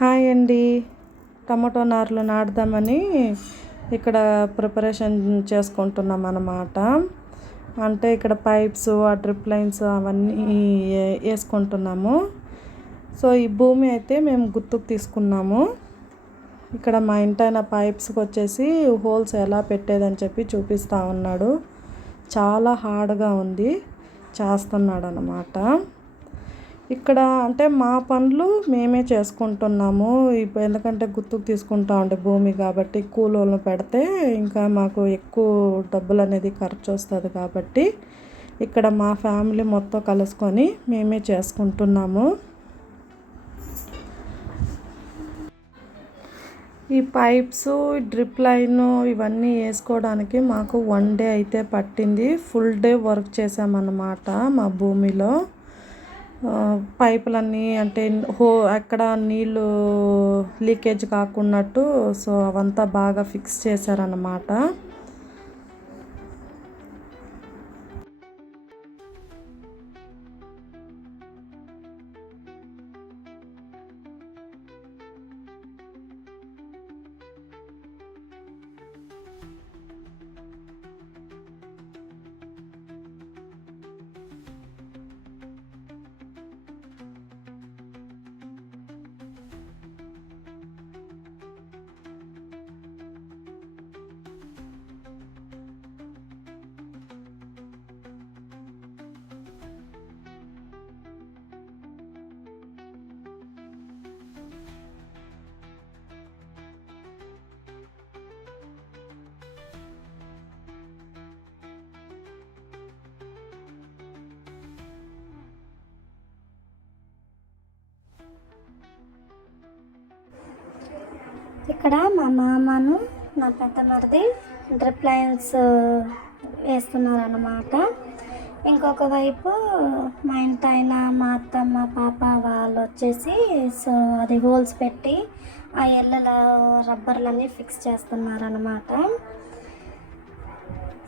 Hi అండి. Tomato నార్లు నాటుదామని ఇక్కడ preparation చేసుకుంటున్నాం అన్నమాట. అంటే ఇక్కడ పైప్స్, ఆ డ్రిప్ లైన్స్ అవన్నీ వేసుకుంటున్నాము. సో ఈ భూమి అయితే మేము గుర్తుకు తీసుకున్నాము. ఇక్కడ మా ఇంటైన పైప్స్కి వచ్చేసి హోల్స్ ఎలా పెట్టేదని చెప్పి చూపిస్తూ ఉన్నాడు. చాలా హార్డ్గా ఉంది, చేస్తున్నాడు అన్నమాట. ఇక్కడ అంటే మా పనులు మేమే చేసుకుంటున్నాము. ఇప్పుడు ఎందుకంటే గుర్తుకు తీసుకుంటా ఉండే భూమి కాబట్టి కూలోళ్ళను పెడితే ఇంకా మాకు ఎక్కువ డబ్బులు అనేది ఖర్చు వస్తుంది కాబట్టి ఇక్కడ మా ఫ్యామిలీ మొత్తం కలుసుకొని మేమే చేసుకుంటున్నాము. ఈ పైప్స్, డ్రిప్ లైన్ ఇవన్నీ వేసుకోవడానికి మాకు 1 డే అయితే పట్టింది. ఫుల్ డే వర్క్ చేసామన్నమాట మా భూమిలో. పైపులన్నీ అంటే ఎక్కడ నీళ్ళు లీకేజ్ కాకున్నట్టు సో అవంతా బాగా ఫిక్స్ చేశారన్నమాట. ఇక్కడ మా మామను నా పెద్ద మరిది డ్రిప్ లైన్స్ వేస్తున్నారన్నమాట. ఇంకొక వైపు మా ఇంటైన మా అత్తమ్మ పాప వాళ్ళు వచ్చేసి సో అది హోల్స్ పెట్టి ఆ ఎల్లల రబ్బర్లన్నీ ఫిక్స్ చేస్తున్నారన్నమాట.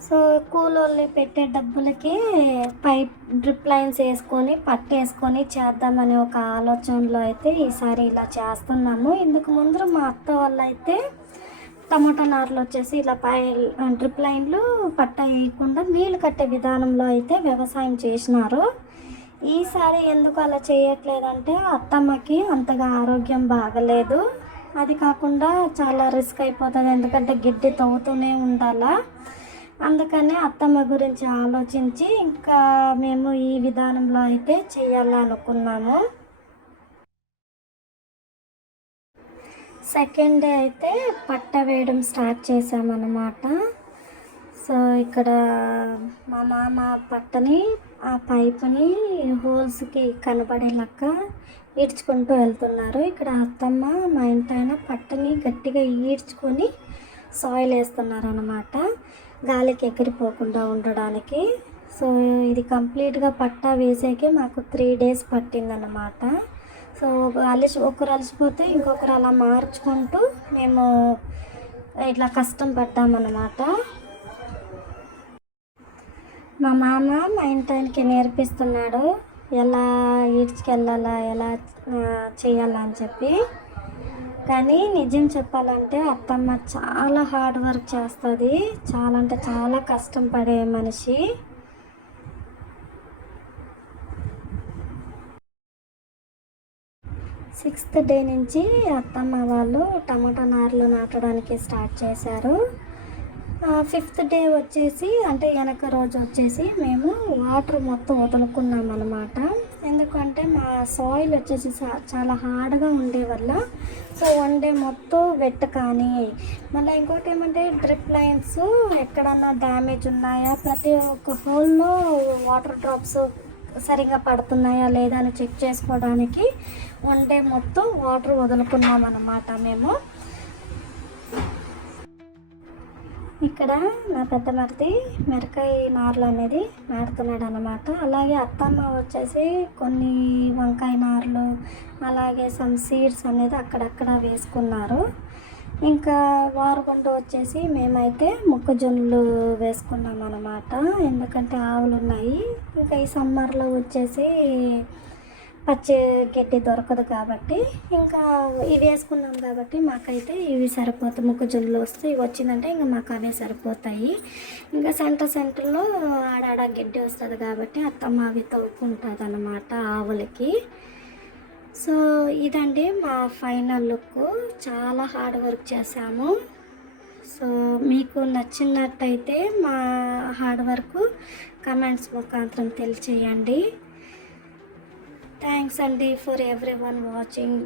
సో కూలోళ్ళు పెట్టే డబ్బులకి పైప్ డ్రిప్ లైన్స్ వేసుకొని పట్టేసుకొని చేద్దామనే ఒక ఆలోచనలో అయితే ఈసారి ఇలా చేస్తున్నాము. ఇందుకు ముందు మా అత్త వాళ్ళు అయితే టమాటా నార్లు వచ్చేసి ఇలా డ్రిప్ లైన్లు పట్ట వేయకుండా నీళ్ళు కట్టే విధానంలో అయితే వ్యవసాయం చేసినారు. ఈసారి ఎందుకు అలా చేయట్లేదంటే అత్తమ్మకి అంతగా ఆరోగ్యం బాగలేదు. అది కాకుండా చాలా రిస్క్ అయిపోతుంది, ఎందుకంటే గిడ్డి తవ్వుతూనే ఉండాలా. అందుకని అత్తమ్మ గురించి ఆలోచించి ఇంకా మేము ఈ విధానంలో అయితే చేయాలనుకున్నాము. సెకండ్ డే అయితే పట్ట వేయడం స్టార్ట్ చేసామన్నమాట. సో ఇక్కడ మా మామ పట్టని ఆ పైపుని హోల్స్కి కనబడేలాగా ఈడ్చుకుంటూ వెళ్తున్నారు. ఇక్కడ అత్తమ్మ మా ఇంటైన పట్టని గట్టిగా ఈడ్చుకొని సాయిల్ వేస్తున్నారు అన్నమాట, గాలికి ఎగిరిపోకుండా ఉండడానికి. సో ఇది కంప్లీట్గా పట్టా వేసేకి మాకు 3 days పట్టిందన్నమాట. సో ఒకరు అలసిపోతే ఇంకొకరు అలా మార్చుకుంటూ మేము ఇట్లా కష్టం పడ్డామన్నమాట. మా మామ మా ఇంటానికి నేర్పిస్తున్నాడు ఎలా ఈడ్చుకెళ్ళాలా, ఎలా చేయాలా అని చెప్పి. కానీ నిజం చెప్పాలంటే అత్తమ్మ చాలా హార్డ్ వర్క్ చేస్తుంది, చాలా అంటే చాలా కష్టం పడే మనిషి. సిక్స్త్ డే నుంచి అత్తమ్మ వాళ్ళు టమాటా నార్లు నాటడానికి స్టార్ట్ చేశారు. 5th డే వచ్చేసి అంటే వెనక రోజు వచ్చేసి మేము వాటర్ మొత్తం వదులుకున్నాం అన్నమాట. ఎందుకంటే మా సాయిల్ వచ్చేసి చాలా హార్డ్గా ఉండే వల్ల సో 1 day మొత్తం వెట్ కానీ మళ్ళీ ఇంకోటి ఏమంటే డ్రిప్ లైన్స్ ఎక్కడన్నా డ్యామేజ్ ఉన్నాయా, ప్రతి ఒక్క హోల్లో వాటర్ డ్రాప్స్ సరిగా పడుతున్నాయా లేదా అని చెక్ చేసుకోవడానికి 1 day మొత్తం వాటర్ వదులుకున్నాం అన్నమాట మేము. ఇక్కడ నా పెద్ద మరిది మిరకాయ నార్లు అనేది నాటుతున్నాడు అన్నమాట. అలాగే అత్తమ్మ వచ్చేసి కొన్ని వంకాయ నార్లు అలాగే సమ్ సీడ్స్ అనేది అక్కడక్కడ వేసుకున్నారు. ఇంకా వారపండు వచ్చేసి మేమైతే మొక్కజొన్నలు వేసుకున్నాం అన్నమాట, ఎందుకంటే ఆవులు ఉన్నాయి. ఇంకా ఈ సమ్మర్లో వచ్చేసి పచ్చి గడ్డి దొరకదు కాబట్టి ఇంకా ఇవి వేసుకున్నాం కాబట్టి మాకైతే ఇవి సరిపోతాయి. మొక్కజొన్నలు వస్తే ఇవి వచ్చిందంటే ఇంకా మాకు అవే సరిపోతాయి. ఇంకా సెంటర్లో ఆడాడ గడ్డి వస్తుంది కాబట్టి అత్తమ్మ అవి తవ్వుకుంటుంది అన్నమాట ఆవులకి. సో ఇదండి మా ఫైనల్ లుక్. చాలా హార్డ్ వర్క్ చేసాము. సో మీకు నచ్చినట్టయితే మా హార్డ్ వర్క్ కమెంట్స్ ముఖాంతరం తెలియచేయండి. థ్యాంక్స్ అండి ఫర్ ఎవ్రీవన్ వాచింగ్.